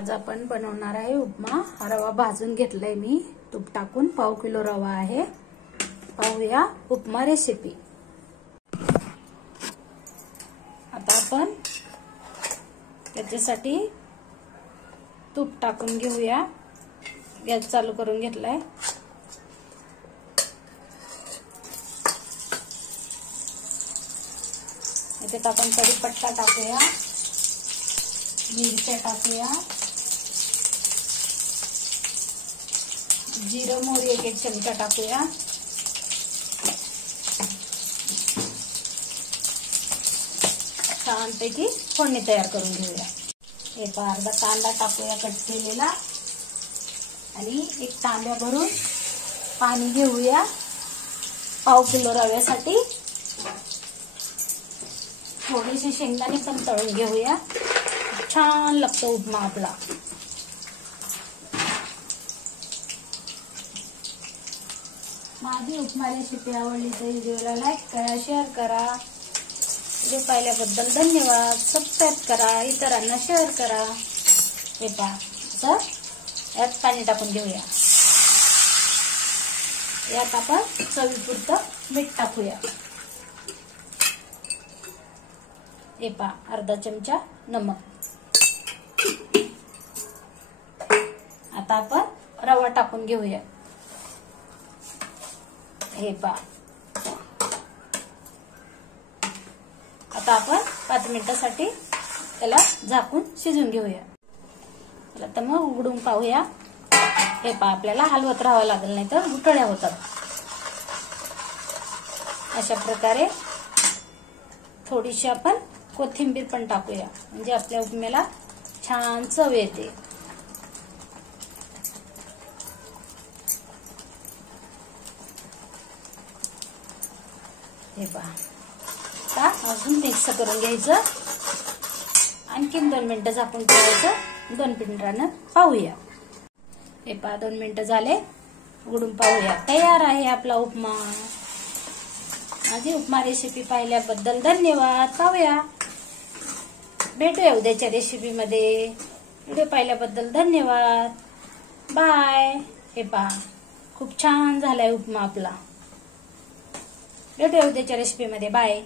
आज आपण बनवणार आहे उपमा। हा रवा भाजून घेतलाय मी तूप टाकून, पाव किलो रवा आहे। पाहूया उपमा रेसिपी। आता आपण त्याच्यासाठी तूप टाकून घेऊया। गॅस चालू करून घेतलाय। इथे आपण कढीपत्ता टाकूया, मिरच्या टाकूया, जिरं मोहरी एक चमचा टाकूया, छानपैकी फोडणी तयार करून घेऊया। एक अर्धा कांदा टाकूया कट केलेला आणि एक तांब्या भरून पाणी घेऊया पाव किलो रव्यासाठी। थोडीशी शेंगदाणे पण तळून घेऊया, छान लागतो उपमा आपला। माझी उपमा रेसिपी आवडली तर व्हिडिओला लाईक करा, शेअर करा। व्हिडिओ पाहिल्याबद्दल धन्यवाद। सबस्क्राईब करा, इतरांना शेअर करा। हे पहा, तर यात पाणी टाकून घेऊया। यात आपण चवीपुरतं मीठ टाकूया। हे पहा, अर्धा चमचा नमक। आता आपण रवा टाकून घेऊया। हे पहा, आता आपण 5 मिनिटांसाठी त्याला झाकून शिजून घेऊया। आता मग उघडून पाहूया। हे पहा, आपल्याला हलवत राहावं लागेल, नाही तर गुठळ्या होतात। अशा प्रकारे थोडीशी आपण कोथिंबीर पण टाकूया, म्हणजे आपल्या उपम्याला छान चव येते। हे पहा, आता अजून मिक्स करून घ्यायचं। आणखीन 2 मिनिटं झाकून ठेवायचं। 2 मिनिटांनी पाहूया। हे पहा, 2 मिनिटं झाले, उघडून पाहूया। तयार आहे आपला उपमा। माझी उपमा रेसिपी पाहिल्याबद्दल धन्यवाद। पाहूया, भेटूया उद्याच्या रेसिपी मध्ये। व्हिडिओ पाहिल्याबद्दल धन्यवाद, बाय। हे पहा, खूप छान झालाय उपमा आपला। भेटूया उद्याच्या रेसिपी मध्ये, बाय।